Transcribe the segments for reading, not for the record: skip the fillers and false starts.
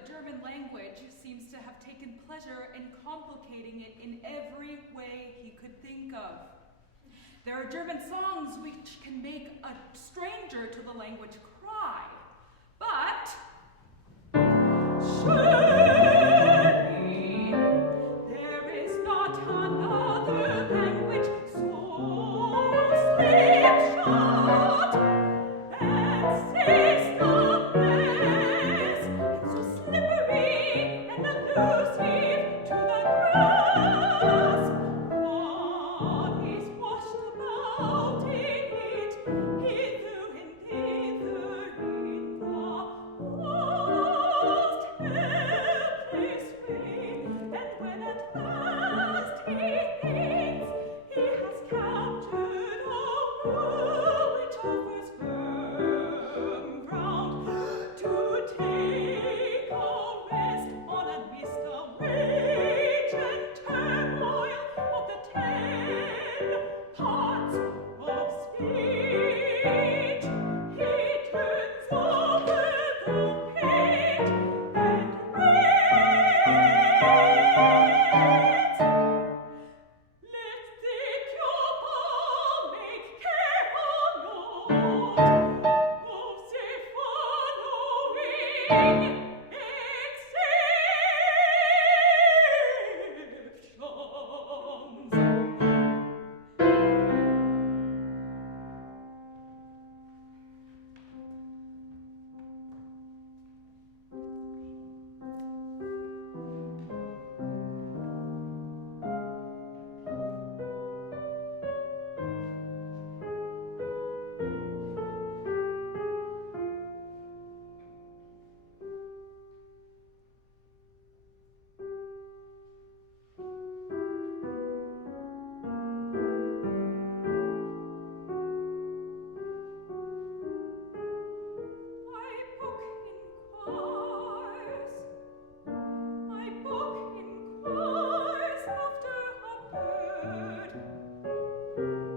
the German language seems to have taken pleasure in complicating it in every way he could think of. There are German songs which can make a stranger to the language cry, but surely there is not another language so slipshod and says the best, and so slippery and elusive to the grasp. One is washed about in it, hither and thither in the most helpless way, and when at last he thinks he has captured a world which offers firm ground to take a rest on amidst the rage and turmoil of the 10 parts of speech, he turns over the page and reads. Let the pupil make careful note of the following exceptions. My book inquires after a bird,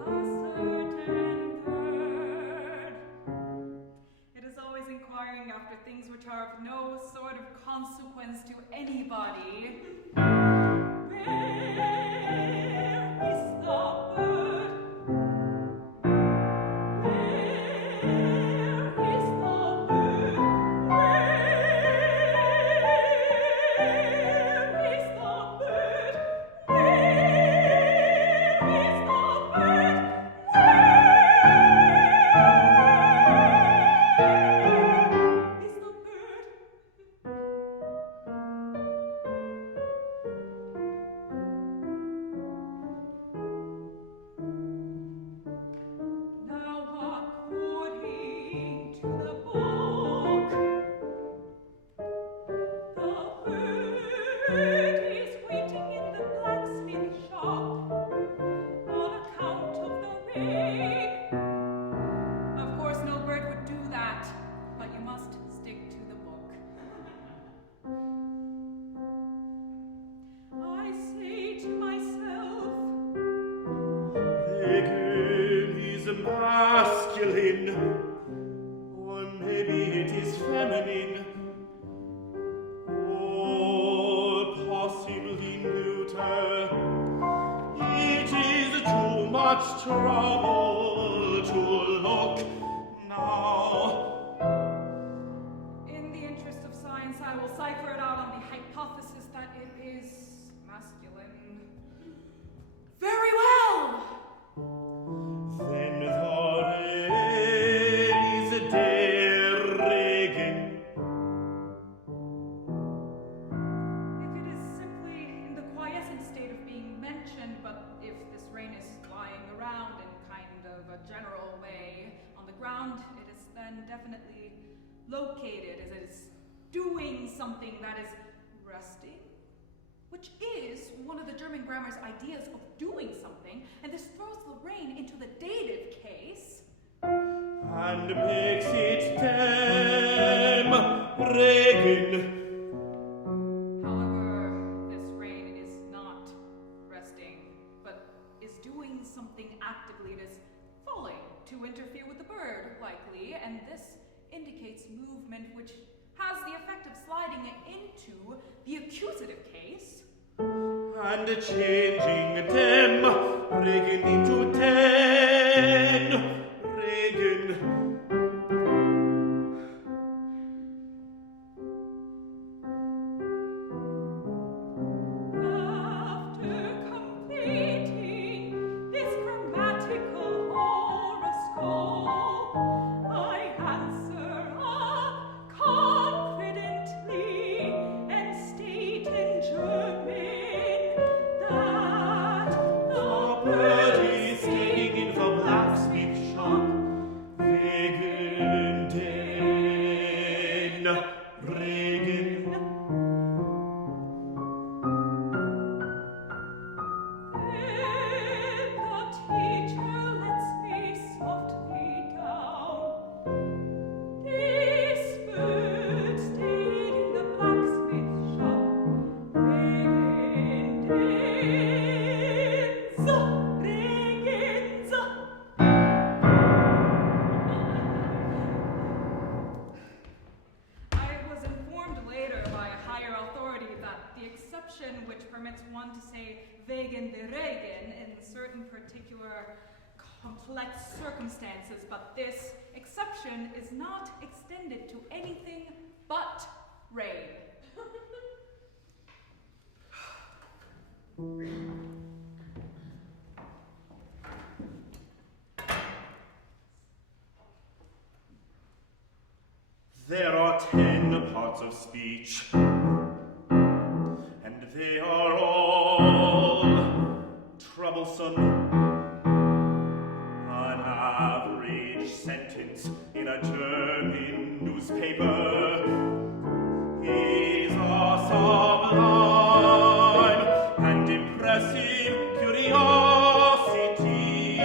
a certain bird. It is always inquiring after things which are of no sort of consequence to anybody. Where is the bird? Where is the bird? Now, according to the book, the bird is waiting in the blacksmith shop on account of the rain. Of course, no bird would do that, but you must stick to the book. I say to myself, Again, he's masculine, or maybe it is feminine, or possibly neuter. It is too much trouble to look now. in the interest of science, I will cipher it out on the hypothesis that it is masculine. Very well! Then the is derived. If it is simply in the quiescent state of being mentioned, but if this rain is lying around in kind of a general way on the ground, it is then definitely located as it is doing something that is resting, which is one of the German grammar's ideas of doing something, and this throws the rain into the dative case. And makes it dem regen. However, this rain is not resting, but is doing something actively. It is falling to interfere with the bird, likely, and this indicates movement which has the effect of sliding it into the accusative case. And changing them, regen into den, regen. Complex circumstances, but this exception is not extended to anything but rain. There are 10 parts of speech, and they are all troublesome. Average sentence in a German newspaper is a sublime and impressive curiosity.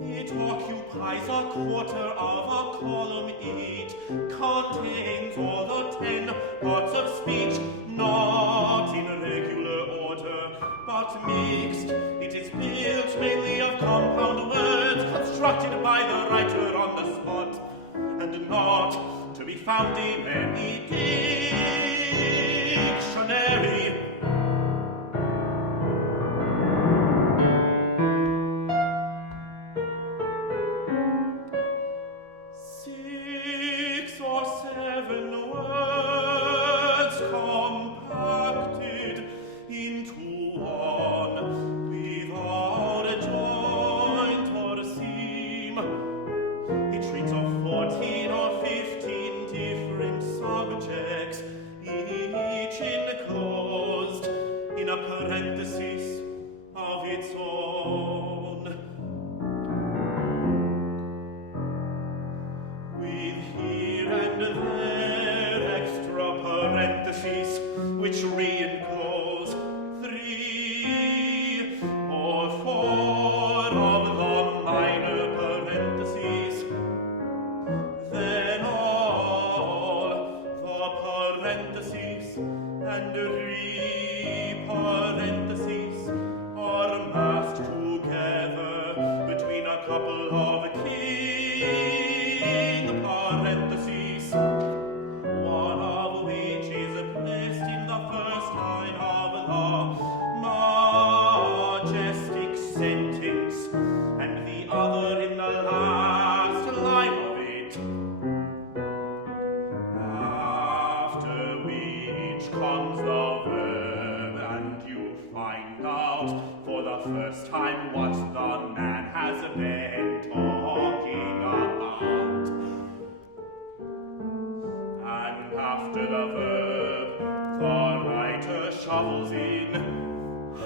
It occupies a quarter of a column. It contains all the 10 parts of speech, not in regular order, but mixed. It is built mainly of compound words constructed by the writer on the spot, and not to be found in any dictionary.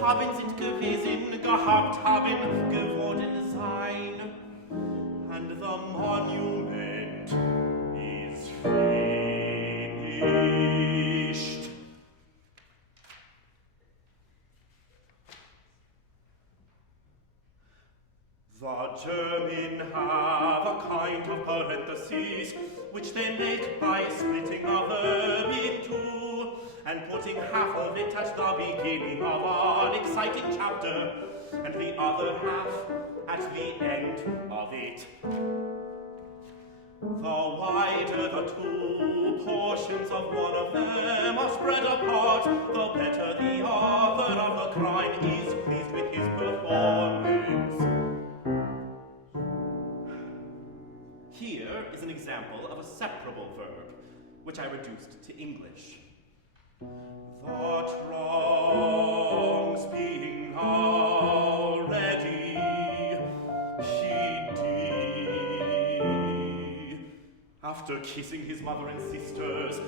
Haben sind gewesen, gehabt haben, geworden sein. And the monument is finished. The German have a kind of parentheses, which they make by splitting a verb in two, and putting half of it at the beginning of an exciting chapter, and the other half at the end of it. of one of them are spread apart, the better the author of the crime is pleased with his performance. Here is an example of a separable verb, which I reduced to English. The wrongs being now ready, after kissing his mother and sisters,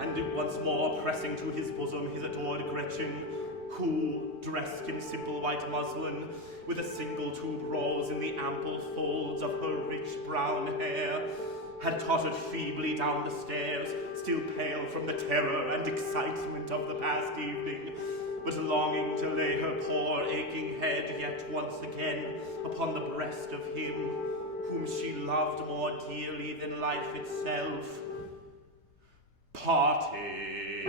and once more pressing to his bosom his adored Gretchen, who, dressed in simple white muslin, with a single tube rose in the ample folds of her rich brown hair, had tottered feebly down the stairs, still pale from the terror and excitement of the past evening, but longing to lay her poor aching head yet once again upon the breast of him whom she loved more dearly than life itself. Parted.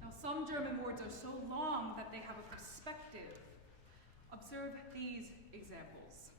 Now, some German words are so long that they have a perspective. Observe these examples.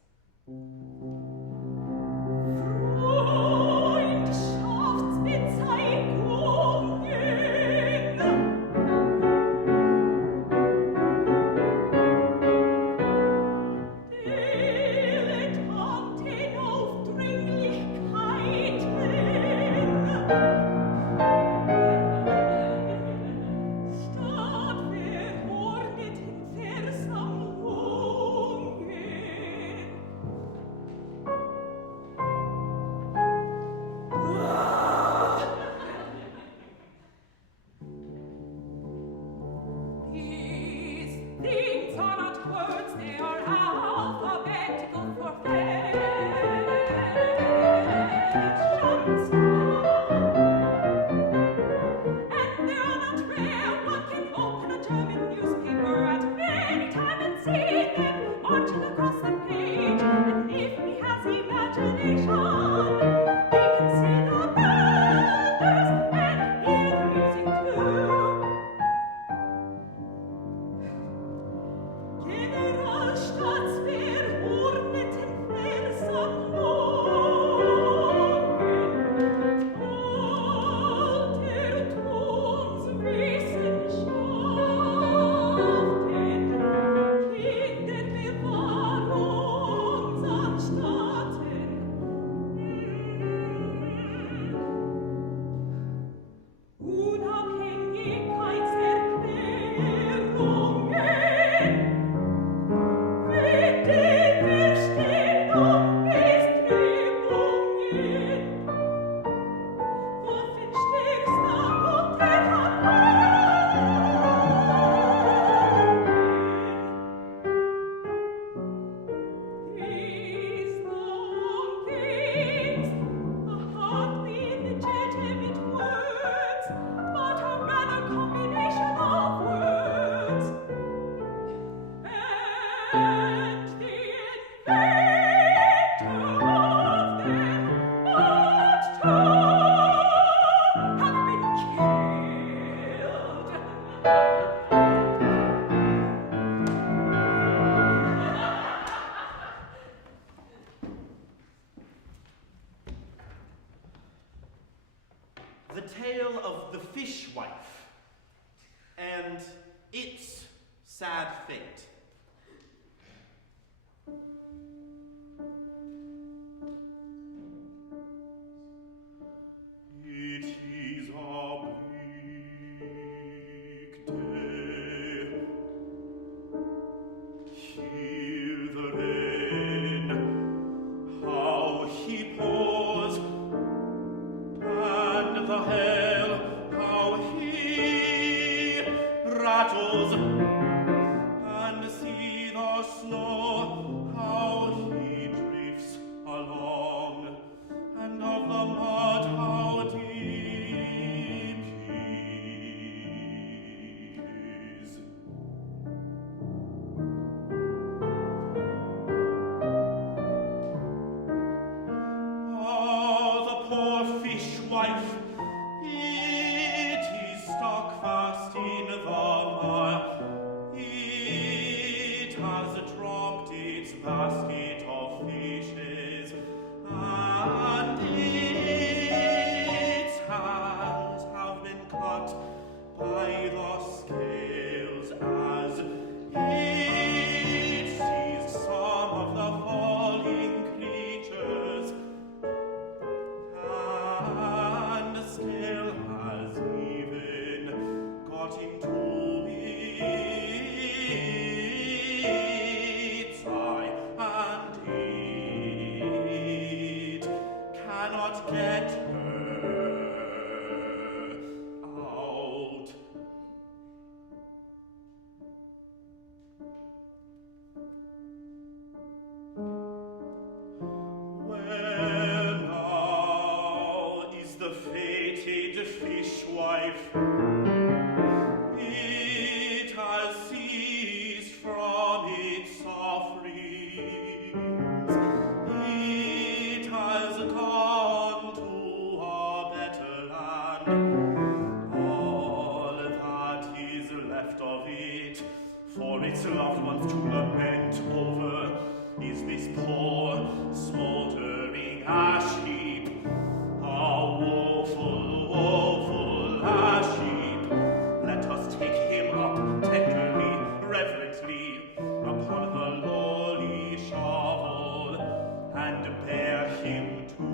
The tale of the fishwife and its sad fate. It is a bleak day. Hear the rain, how he pours, and the hail, how he rattles, and see the snow, how he drifts along, and of the mud, how deep he is. Ah, the poor fishwife fated fishwife. It has ceased from its offerings. It has gone to a better land. All that is left of it, for its loved ones to lament over, is this poor, smoldering ash heap. A woeful, woeful ash heap. Let us take him up tenderly, reverently, upon the lowly shovel, and bear him to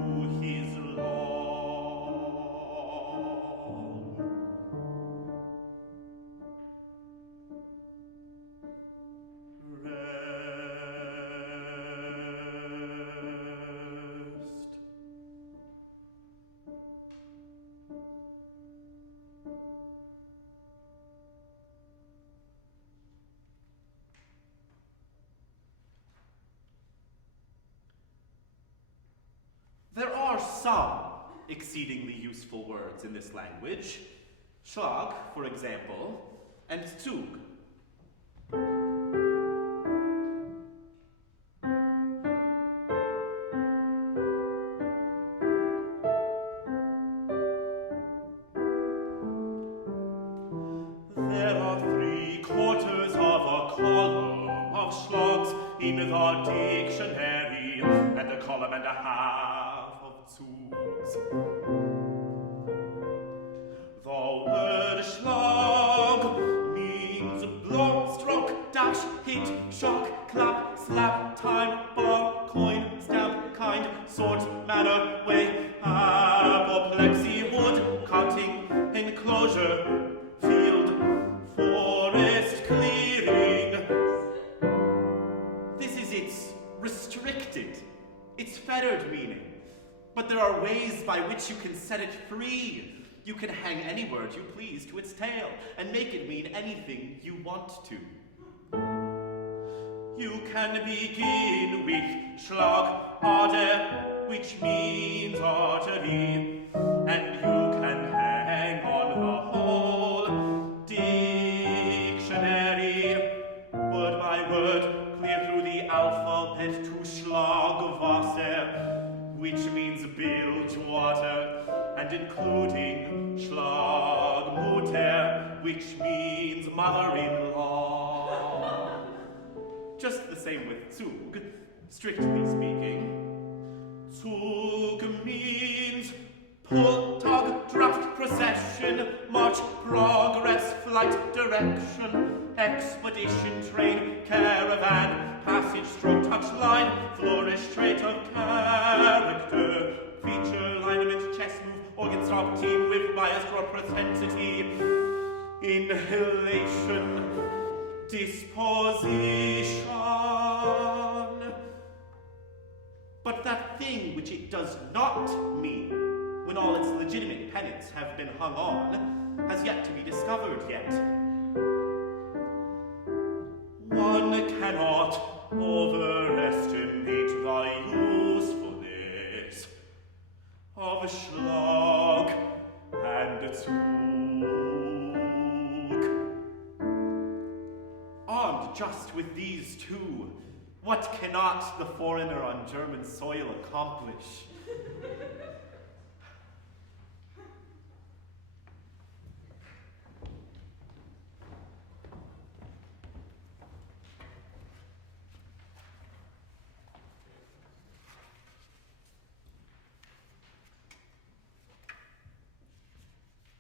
his Lord. Rest. There are some exceedingly useful words in this language. Schlag, for example, and Zug. There are 3/4 of a column of Schlags in the dictionary, and a column and a half of Zugs. The word Schlag means blow, stroke, dash, hit, shock, clap, slap, time, bar, coin, stamp, kind, sort, manner, way, apoplexy, wood, cutting, enclosure, field, forest clearing. This is its restricted, its fettered meaning. But there are ways by which you can set it free. You can hang any word you please to its tail and make it mean anything you want to. You can begin with Schlag Ade, which means artery, and you can hang on the whole dictionary, word by word, clear through the alphabet to Schlagwasser, which means bilge water, and including Schlagmutter, which means mother-in-law. Just the same with Zug, strictly speaking. Zug means pull, tug, draft, procession, march, progress, flight, direction, expedition, train, caravan, passage, stroke, touch, line, flourish, trait of character, feature, lineament, chest move, organ stop, team with bias or propensity, inhalation, disposition. But that thing which it does not mean, when all its legitimate pennants have been hung on, has yet to be discovered yet. One cannot overestimate the usefulness of Schlag and Zug. Armed just with these two, what cannot the foreigner on German soil accomplish?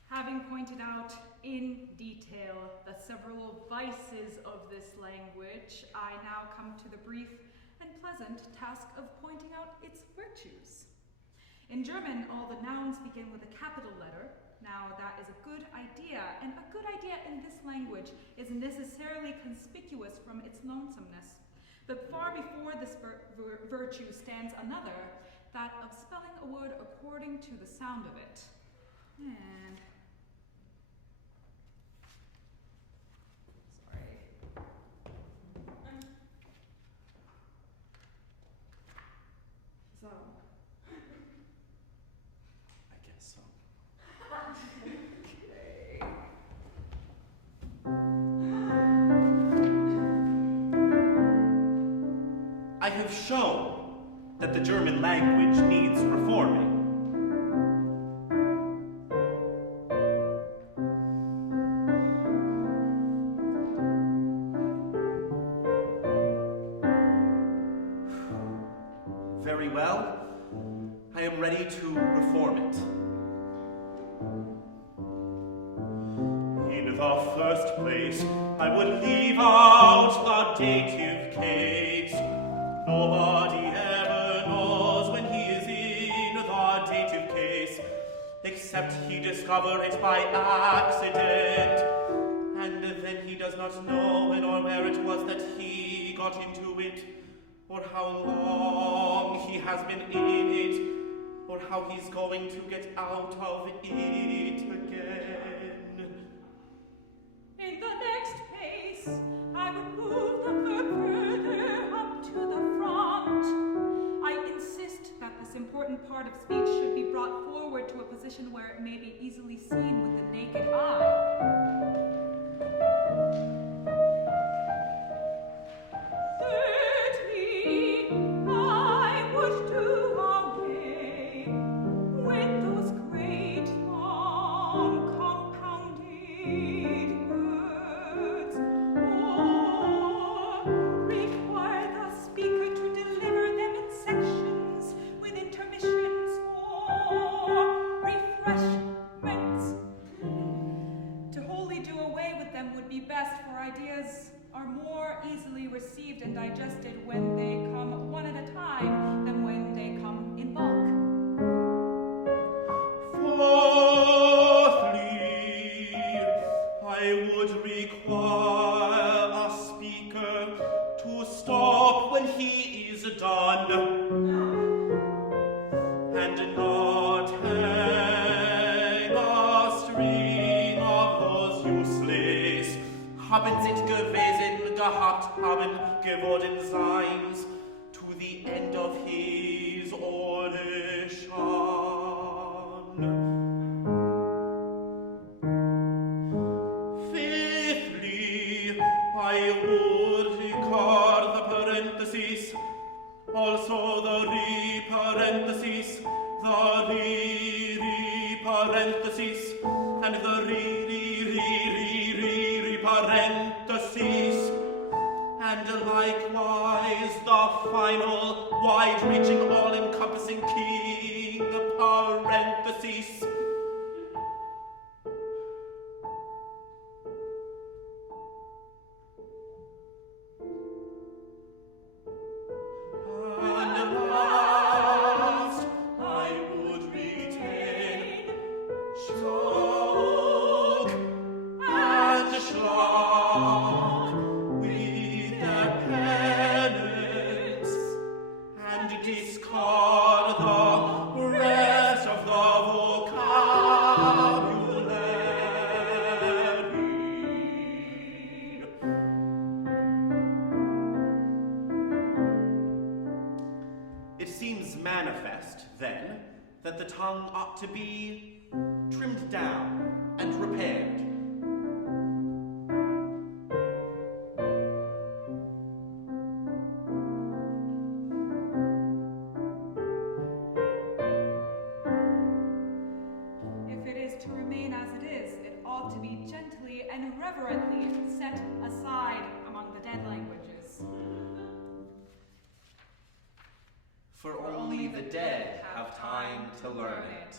Having pointed out in detail the several vices of this language, I now come to the brief and pleasant task of pointing out its virtues. In German, all the nouns begin with a capital letter. Now, that is a good idea, and a good idea in this language is necessarily conspicuous from its lonesomeness. But far before this virtue stands another, that of spelling a word according to the sound of it. And I guess so. shown that the German language needs reforming. Very well. I am ready to reform it. In the first place, I would leave out the dative case. Nobody ever knows when he is in the dative case, except he discover it by accident. And then he does not know when or where it was that he got into it, or how long he has been in it, or how he's going to get out of it again. In the next case, I would move the verb further up to the front. I insist that this important part of speech should be brought forward to a position where it may be easily seen with the naked eye. Thirdly, I would do away with those great long compounded words, or require the speaker to deliver them in sections with intermissions or refreshments. To wholly do away with them would be best, for ideas are more easily received and digested when they come one at a time than when they come in bulk. Fourthly, I would require a speaker to stop when he is done, and not hang a string of those useless haben sit gewesen, gehabt haben, geworden seins, to the end of his Oration. Fifthly, I would record the parentheses, also the re-parentheses, the re-re-parentheses, and the re-re-re-re-re-parentheses, and likewise the final, wide-reaching, all-encompassing king parentheses. And last, I would retain Schlag and Schlag with their penance, and discard the rest of the vocabulary. It seems manifest, then, that the tongue ought to be trimmed down and repaired. If it is to remain as it is, it ought to be gently and reverently set aside among the dead languages. For only the dead have time to learn it.